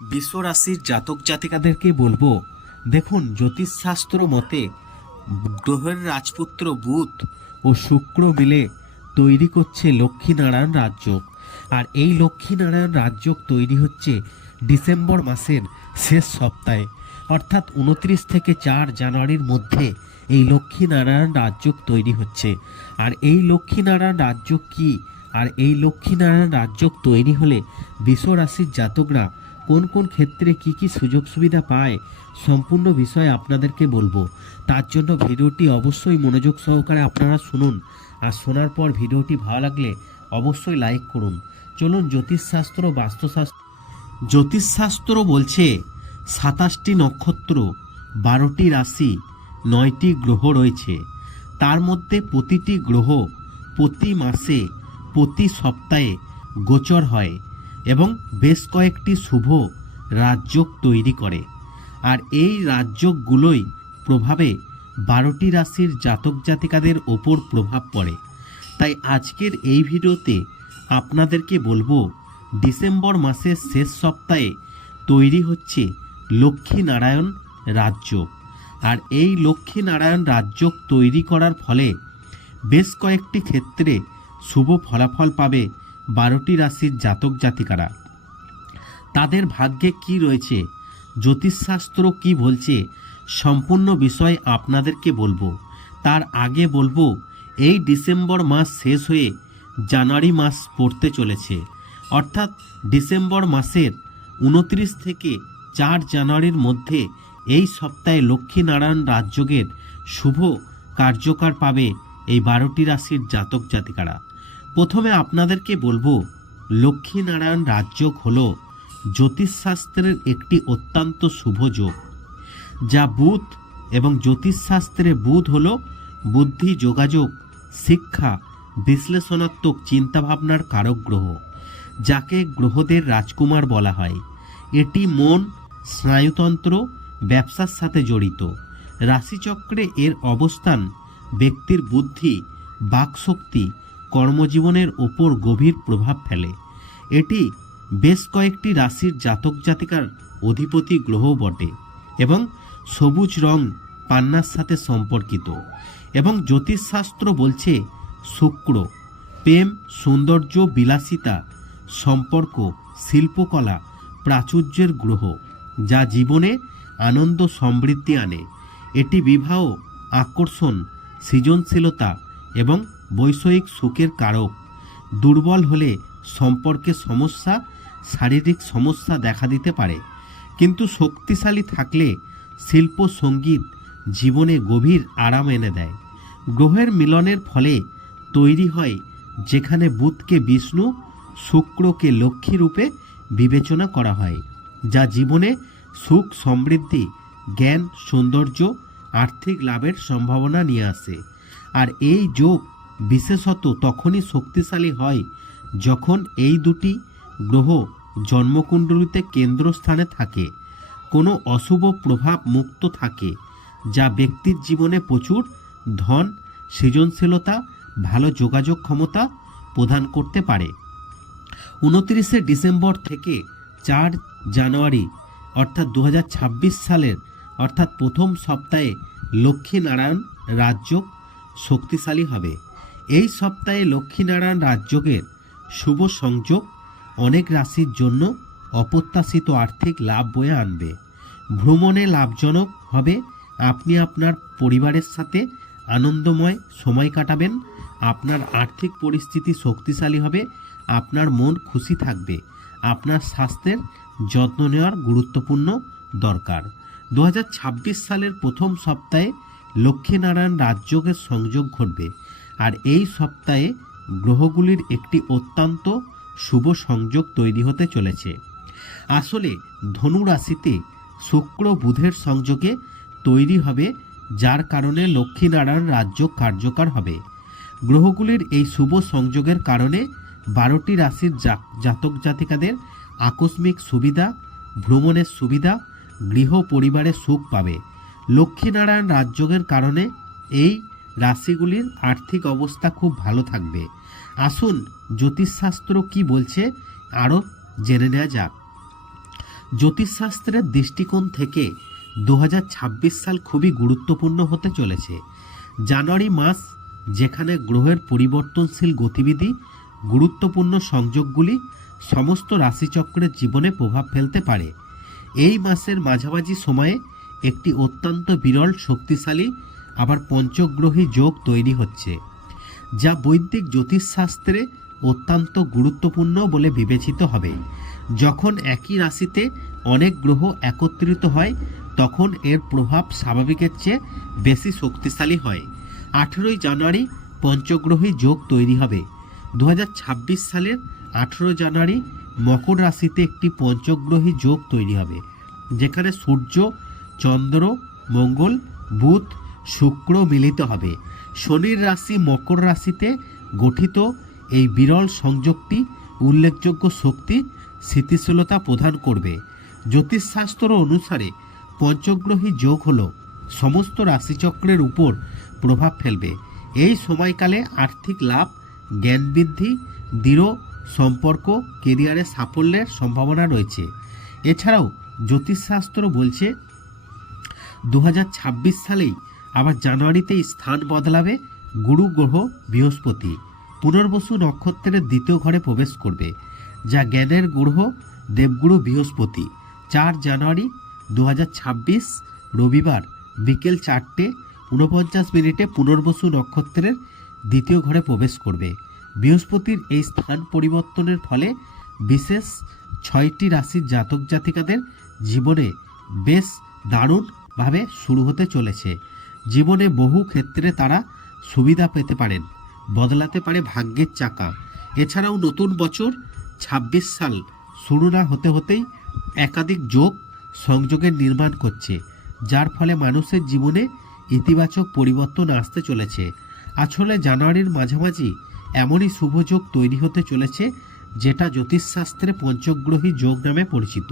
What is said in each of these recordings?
বিশ্ব রাশির জাতক জাতিকাদেরকে বলব, দেখুন, জ্যোতিষশাস্ত্র মতে গ্রহের রাজপুত্র বুধ ও শুক্র মিলে তৈরি করছে লক্ষ্মীনারায়ণ রাজ্য। আর এই লক্ষ্মীনারায়ণ রাজ্য তৈরি হচ্ছে ডিসেম্বর মাসের শেষ সপ্তাহে। অর্থাৎ উনত্রিশ থেকে চার জানুয়ারির মধ্যে এই লক্ষ্মীনারায়ণ রাজ্য তৈরি হচ্ছে। আর এই লক্ষ্মীনারায়ণ রাজ্য কি? আর এই লক্ষ্মীনারায়ণ রাজ্য তৈরি হলে বিশ্ব রাশির জাতকরা কোন কোন ক্ষেত্রে কি কি সুযোগ সুবিধা পায় সম্পূর্ণ বিষয়ে আপনাদেরকে বলব। তার জন্য ভিডিওটি অবশ্যই মনোযোগ সহকারে আপনারা শুনুন। আর শোনার পর ভিডিওটি ভালো লাগলে অবশ্যই লাইক করুন। চলুন জ্যোতিষশাস্ত্র বাস্তুশাস্ত্র জ্যোতিষশাস্ত্র বলছে, সাতাশটি নক্ষত্র, বারোটি রাশি, নয়টি গ্রহ রয়েছে। তার মধ্যে প্রতিটি গ্রহ প্রতি মাসে, প্রতি সপ্তাহে গোচর হয়। এবং বেশ কয়েকটি শুভ রাজযোগ তৈরি করে। আর এই রাজযোগগুলোই প্রভাবে বারোটি রাশির জাতক জাতিকাদের ওপর প্রভাব পড়ে। তাই আজকের এই ভিডিওতে আপনাদেরকে বলব, ডিসেম্বর মাসের শেষ সপ্তাহে তৈরি হচ্ছে লক্ষ্মীনারায়ণ রাজ্য আর এই লক্ষ্মীনারায়ণ রাজ্য তৈরি করার ফলে বেশ কয়েকটি ক্ষেত্রে শুভ ফলাফল পাবে বারোটি রাশির জাতক জাতিকারা। তাদের ভাগ্যে কি রয়েছে, জ্যোতিষশাস্ত্র কি বলছে, সম্পূর্ণ বিষয় আপনাদেরকে বলব। তার আগে বলব, এই ডিসেম্বর মাস শেষ হয়ে জানুয়ারি মাস পড়তে চলেছে। অর্থাৎ ডিসেম্বর মাসের উনত্রিশ থেকে চার জানুয়ারির মধ্যে এই সপ্তাহে লক্ষ্মীনারায়ণ রাজযোগের শুভ কার্যকর পাবে এই বারোটি রাশির জাতক জাতিকারা। প্রথমে আপনাদেরকে বলব, লক্ষ্মীনারায়ণ রাজযোগ হল জ্যোতিষশাস্ত্রের একটি অত্যন্ত শুভ যোগ, যা বুধ এবং জ্যোতিষশাস্ত্রে বুধ হল বুদ্ধি, যোগাযোগ, শিক্ষা, বিশ্লেষণাত্মক চিন্তাভাবনার কারক গ্রহ, যাকে গ্রহদের রাজকুমার বলা হয়। এটি মন, স্নায়ুতন্ত্র, ব্যবসার সাথে জড়িত। রাশিচক্রে এর অবস্থান ব্যক্তির বুদ্ধি, বাকশক্তি কর্মজীবনের ওপর গভীর প্রভাব ফেলে। এটি বেশ কয়েকটি রাশির জাতক জাতিকার অধিপতি গ্রহ বটে এবং সবুজ রং পান্নার সাথে সম্পর্কিত এবং জ্যোতিষশাস্ত্র বলছে শুক্র, প্রেম, সৌন্দর্য, বিলাসিতা, সম্পর্ক, শিল্পকলা, প্রাচুর্যের গ্রহ, যা জীবনে আনন্দ সমৃদ্ধি আনে। এটি বিবাহ, আকর্ষণ, সৃজনশীলতা এবং বৈষয়িক সুখের কারক। দুর্বল হলে সম্পর্কে সমস্যা, শারীরিক সমস্যা দেখা দিতে পারে। কিন্তু শক্তিশালী থাকলে শিল্প সংগীত জীবনে গভীর আরাম এনে দেয়। গ্রহের মিলনের ফলে তৈরি হয় যেখানে বুধকে বিষ্ণু, শুক্রকে লক্ষ্মী রূপে বিবেচনা করা হয়, যা জীবনে সুখ, সমৃদ্ধি, জ্ঞান, সৌন্দর্য, আর্থিক লাভের সম্ভাবনা নিয়ে আসে। আর এই যোগ বিশেষত তখনই শক্তিশালী হয় যখন এই দুটি গ্রহ জন্মকুণ্ডলিতে কেন্দ্রস্থানে থাকে। কোনো অশুভ প্রভাব মুক্ত থাকে, যা ব্যক্তির জীবনে প্রচুর ধন, সৃজনশীলতা, ভালো যোগাযোগ ক্ষমতা প্রদান করতে পারে। উনত্রিশে ডিসেম্বর থেকে চার জানুয়ারি, অর্থাৎ দু হাজার ছাব্বিশ সালের, অর্থাৎ প্রথম সপ্তাহে লক্ষ্মীনারায়ণ রাজ্য শক্তিশালী হবে। এই সপ্তাহে লক্ষ্মীনারায়ণ রাজযোগের শুভ সংযোগ অনেক রাশির জন্য অপ্রত্যাশিত আর্থিক লাভ বয়ে আনবে। ভ্রমণে লাভজনক হবে। আপনি আপনার পরিবারের সাথে আনন্দময় সময় কাটাবেন। আপনার আর্থিক পরিস্থিতি শক্তিশালী হবে। আপনার মন খুশি থাকবে। আপনার স্বাস্থ্যের যত্ন নেওয়ার গুরুত্বপূর্ণ দরকার। দু হাজার ছাব্বিশ সালের প্রথম সপ্তাহে লক্ষ্মীনারায়ণ রাজযোগের সংযোগ ঘটবে। আর এই সপ্তাহে গ্রহগুলির একটি অত্যন্ত শুভ সংযোগ তৈরি হতে চলেছে। আসলে ধনু রাশিতে শুক্র বুধের সংযোগে তৈরি হবে, যার কারণে লক্ষ্মীনারায়ণ রাজ্য কার্যকর হবে। গ্রহগুলির এই শুভ সংযোগের কারণে বারোটি রাশির জাতক জাতিকাদের আকস্মিক সুবিধা, ভ্রমণের সুবিধা, গৃহ পরিবারে সুখ পাবে। লক্ষ্মীনারায়ণ রাজযোগের কারণে এই রাশিগুলির আর্থিক অবস্থা খুব ভালো থাকবে। আসুন জ্যোতিষশাস্ত্র কি বলছে আরও জেনে নেওয়া যাক। জ্যোতিষশাস্ত্রের দৃষ্টিকোণ থেকে দু হাজার ছাব্বিশ সাল খুবই গুরুত্বপূর্ণ হতে চলেছে। জানুয়ারি মাস, যেখানে গ্রহের পরিবর্তনশীল গতিবিধি, গুরুত্বপূর্ণ সংযোগগুলি, সমস্ত রাশিচক্রের জীবনে প্রভাব ফেলতে পারে। এই মাসের মাঝামাঝি সময়ে একটি অত্যন্ত বিরল শক্তিশালী আবার পঞ্চগ্রহী যোগ তৈরি হচ্ছে, যা বৈদিক জ্যোতিষশাস্ত্রে অত্যন্ত গুরুত্বপূর্ণ বলে বিবেচিত হবে। যখন একই রাশিতে অনেক গ্রহ একত্রিত হয়, তখন এর প্রভাব স্বাভাবিকের চেয়ে বেশি শক্তিশালী হয়। আঠেরোই জানুয়ারি পঞ্চগ্রহী যোগ তৈরি হবে। দু হাজার ছাব্বিশ সালের আঠেরো জানুয়ারি মকর রাশিতে একটি পঞ্চগ্রহী যোগ তৈরি হবে, যেখানে সূর্য, চন্দ্র, মঙ্গল, বুধ শুক্র মিলিত হবে। শনির রাশি মকর রাশিতে গঠিত এই বিরল সংযোগটি উল্লেখযোগ্য শক্তি স্থিতিশীলতা প্রদান করবে। জ্যোতিষশাস্ত্র অনুসারে পঞ্চগ্রহী যোগ হল সমস্ত রাশিচক্রের উপর প্রভাব ফেলবে। এই সময়কালে আর্থিক লাভ, জ্ঞান বৃদ্ধি, দৃঢ় সম্পর্ক, কেরিয়ারে সাফল্যের সম্ভাবনা রয়েছে। এছাড়াও জ্যোতিষশাস্ত্র বলছে দু হাজার ছাব্বিশ সালেই আবার জানুয়ারিতেই স্থান বদলাবে গুরু গ্রহ বৃহস্পতি। পুনর্বসু নক্ষত্রের দ্বিতীয় ঘরে প্রবেশ করবে, যা জ্ঞানের গ্রহ দেবগুরু বৃহস্পতি। চার জানুয়ারি দু হাজার ছাব্বিশ, রবিবার বিকেল চারটে উনপঞ্চাশ মিনিটে পুনর্বসু নক্ষত্রের দ্বিতীয় ঘরে প্রবেশ করবে। বৃহস্পতির এই স্থান পরিবর্তনের ফলে বিশেষ ছয়টি রাশির জাতক জাতিকাদের জীবনে বেশ দারুণভাবে শুরু হতে চলেছে। জীবনে বহু ক্ষেত্রে তারা সুবিধা পেতে পারেন, বদলাতে পারে ভাগ্যের চাকা। এছাড়াও নতুন বছর ২৬ সাল শুরু না হতে হতেই একাধিক যোগ সংযোগের নির্মাণ করছে, যার ফলে মানুষের জীবনে ইতিবাচক পরিবর্তন আসতে চলেছে। আসলে জানুয়ারির মাঝামাঝি এমনই শুভযোগ তৈরি হতে চলেছে, যেটা জ্যোতিষশাস্ত্রে পঞ্চগ্রহী যোগ নামে পরিচিত।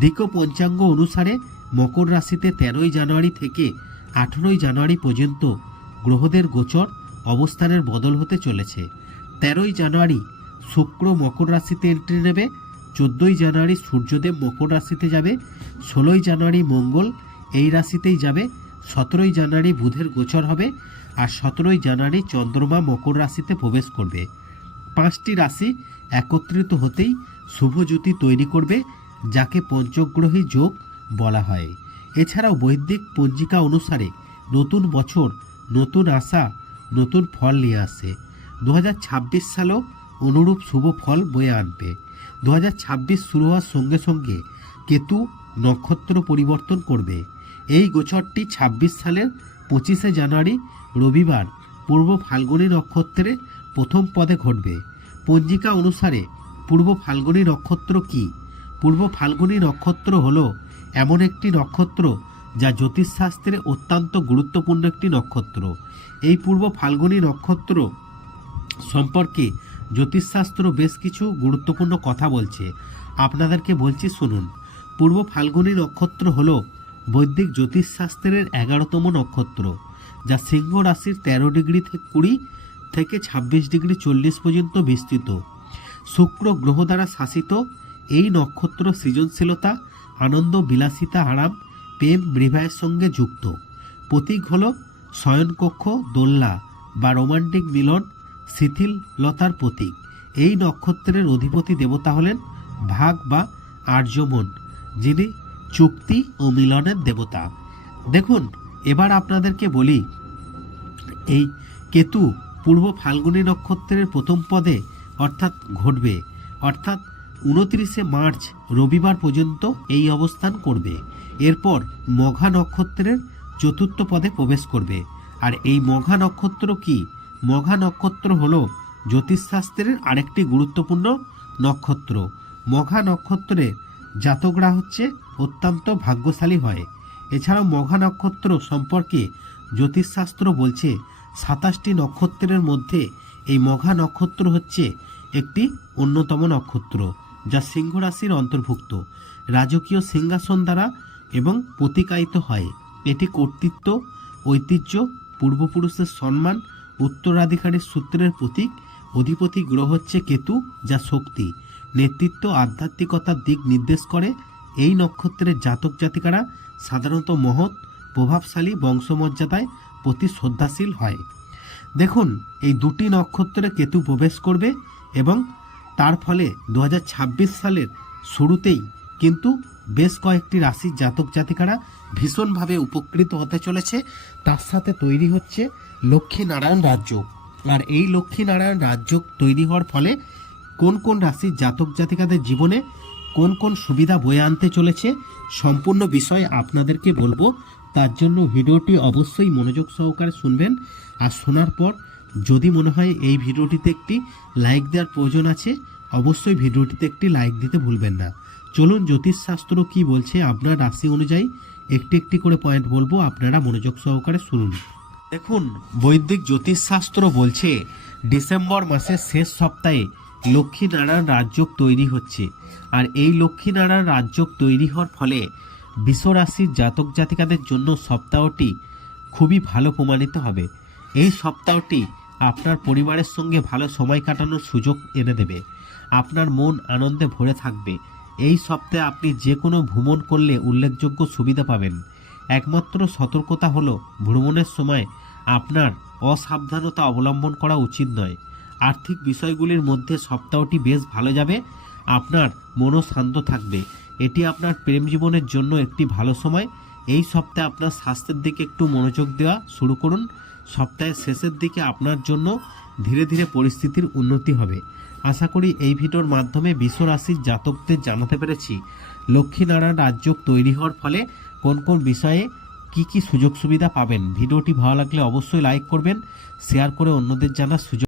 দিক পঞ্চাঙ্গ অনুসারে মকর রাশিতে তেরোই জানুয়ারি থেকে আঠেরোই জানুয়ারি পর্যন্ত গ্রহদের গোচর অবস্থানের বদল হতে চলেছে। তেরোই জানুয়ারি শুক্র মকর রাশিতে এন্ট্রি নেবে, চোদ্দোই জানুয়ারি সূর্যদেব মকর রাশিতে যাবে, ষোলোই জানুয়ারি মঙ্গল এই রাশিতেই যাবে, সতেরোই জানুয়ারি বুধের গোচর হবে আর সতেরোই জানুয়ারি চন্দ্রমা মকর রাশিতে প্রবেশ করবে। পাঁচটি রাশি একত্রিত হতেই শুভজ্যোতি তৈরি করবে, যাকে পঞ্চগ্রহী যোগ বলা হয়। এছাড়াও বৈদিক পঞ্জিকা অনুসারে নতুন বছর, নতুন আশা, নতুন ফল নিয়ে আসে। দু হাজার ছাব্বিশ সালও অনুরূপ শুভ ফল বয়ে আনবে। দু হাজার ছাব্বিশ শুরু হওয়ার সঙ্গে সঙ্গে কেতু নক্ষত্র পরিবর্তন করবে। এই গোচরটি ২৬ সালের পঁচিশে জানুয়ারি, রবিবার পূর্ব ফাল্গুনী নক্ষত্রে প্রথম পদে ঘটবে। পঞ্জিকা অনুসারে পূর্ব ফাল্গুনী নক্ষত্র কি? পূর্ব ফাল্গুনী নক্ষত্র হল এমন একটি নক্ষত্র যা জ্যোতিষশাস্ত্রে অত্যন্ত গুরুত্বপূর্ণ একটি নক্ষত্র। এই পূর্ব ফাল্গুনী নক্ষত্র সম্পর্কে জ্যোতিষশাস্ত্র বেশ কিছু গুরুত্বপূর্ণ কথা বলছে। আপনাদেরকে বলছি, শুনুন। পূর্ব ফাল্গুনী নক্ষত্র হল বৈদিক জ্যোতিষশাস্ত্রের এগারোতম নক্ষত্র, যা সিংহ রাশির তেরো ডিগ্রি থেকে কুড়ি থেকে ছাব্বিশ ডিগ্রি চল্লিশ পর্যন্ত বিস্তৃত। শুক্র গ্রহ দ্বারা শাসিত এই নক্ষত্র সৃজনশীলতা, আনন্দ, বিলাসিতা, আরাম, প্রেম মৃভায়ের সঙ্গে যুক্ত। প্রতীক হল শয়নকক্ষ দোল্লা বা রোমান্টিক মিলন শিথিলতার প্রতীক। এই নক্ষত্রের অধিপতি দেবতা হলেন ভাগ বা আর্যমন, যিনি চুক্তি ও মিলনের দেবতা। দেখুন, এবার আপনাদেরকে বলি, এই কেতু পূর্ব ফাল্গুনী নক্ষত্রের প্রথম পদে অর্থাৎ ঘটবে। অর্থাৎ উনত্রিশে মার্চ রবিবার পর্যন্ত এই অবস্থান করবে। এরপর মঘা নক্ষত্রের চতুর্থ পদে প্রবেশ করবে। আর এই মঘা নক্ষত্র কি? মঘা নক্ষত্র হল জ্যোতিষশাস্ত্রের আরেকটি গুরুত্বপূর্ণ নক্ষত্র। মঘা নক্ষত্রে জাতকরা হচ্ছে অত্যন্ত ভাগ্যশালী হয়। এছাড়াও মঘা নক্ষত্র সম্পর্কে জ্যোতিষশাস্ত্র বলছে সাতাশটি নক্ষত্রের মধ্যে এই মঘা নক্ষত্র হচ্ছে একটি অন্যতম নক্ষত্র। যা সিংহ রাশির অন্তর্ভুক্ত। রাজকীয় সিংহাসন দ্বারা এবং প্রতিকায়িত হয়। এটি কর্তৃত্ব, ঐতিহ্য, পূর্বপুরুষের সম্মান, উত্তরাধিকারীর সূত্রের প্রতীক। অধিপতি গ্রহ হচ্ছে কেতু, যা শক্তি। নেতৃত্ব আধ্যাত্মিকতার দিক নির্দেশ করে। এই নক্ষত্রের জাতক জাতিকারা সাধারণত মহৎ, প্রভাবশালী বংশমর্যাদায় প্রতি শ্রদ্ধাশীল হয়। দেখুন, এই দুটি নক্ষত্রে কেতু প্রবেশ করবে এবং তার ফলে দু হাজার ছাব্বিশ সালের শুরুতেই কিন্তু বেশ কয়েকটি রাশির জাতক জাতিকারা ভীষণভাবে উপকৃত হতে চলেছে। তার সাথে তৈরি হচ্ছে লক্ষ্মীনারায়ণ রাজ্য আর এই লক্ষ্মীনারায়ণ রাজ্য তৈরি হওয়ার ফলে কোন কোন রাশির জাতক জাতিকাদের জীবনে কোন কোন সুবিধা বয়ে আনতে চলেছে সম্পূর্ণ বিষয় আপনাদেরকে বলব। তার জন্য ভিডিওটি অবশ্যই মনোযোগ সহকারে শুনবেন। আর শোনার পর যদি মনে হয় এই ভিডিওটিতে একটি লাইক দেওয়ার প্রয়োজন আছে, অবশ্যই ভিডিওটিতে একটি লাইক দিতে ভুলবেন না। চলুন জ্যোতিষশাস্ত্র কি বলছে আপনার রাশি অনুযায়ী একটি একটি করে পয়েন্ট বলব, আপনারা মনোযোগ সহকারে শুনুন। দেখুন, বৈদিক জ্যোতিষশাস্ত্র বলছে, ডিসেম্বর মাসের শেষ সপ্তাহে লক্ষ্মীনারায়ণ রাজযোগ তৈরি হচ্ছে। আর এই লক্ষ্মীনারায়ণ রাজযোগ তৈরি হওয়ার ফলে বিশ্বরাশির জাতক জাতিকাদের জন্য সপ্তাহটি খুবই ভালো প্রমাণিত হবে। এই সপ্তাহটি আপনার পরিবারের সঙ্গে ভালো সময় কাটানোর সুযোগ এনে দেবে। আপনার মন আনন্দে ভরে থাকবে। এই সপ্তাহে আপনি যে কোনো ভ্রমণ করলে উল্লেখযোগ্য সুবিধা পাবেন। একমাত্র সতর্কতা হলো, ভ্রমণের সময় আপনার অসাবধানতা অবলম্বন করা উচিত নয়। আর্থিক বিষয়গুলির মধ্যে সপ্তাহটি বেশ ভালো যাবে। আপনার মনও শান্ত থাকবে। এটি আপনার প্রেম জীবনের জন্য একটি ভালো সময়। এই সপ্তাহে আপনার স্বাস্থ্যের দিকে একটু মনোযোগ দেওয়া শুরু করুন। সপ্তাহের শেষের দিকে আপনার জন্য ধীরে ধীরে পরিস্থিতির উন্নতি হবে। আশা করি এই ভিডিওর মাধ্যমে বিশ্বরাশির জাতকদের জানাতে পেরেছি। লক্ষ্মীনারায়ণ রাজযোগ তৈরি হওয়ার ফলে কোন কোন বিষয়ে কি কি সুযোগ সুবিধা পাবেন? ভিডিওটি ভালো লাগলে অবশ্যই লাইক করবেন শেয়ার করে অন্যদের জানার সুযোগ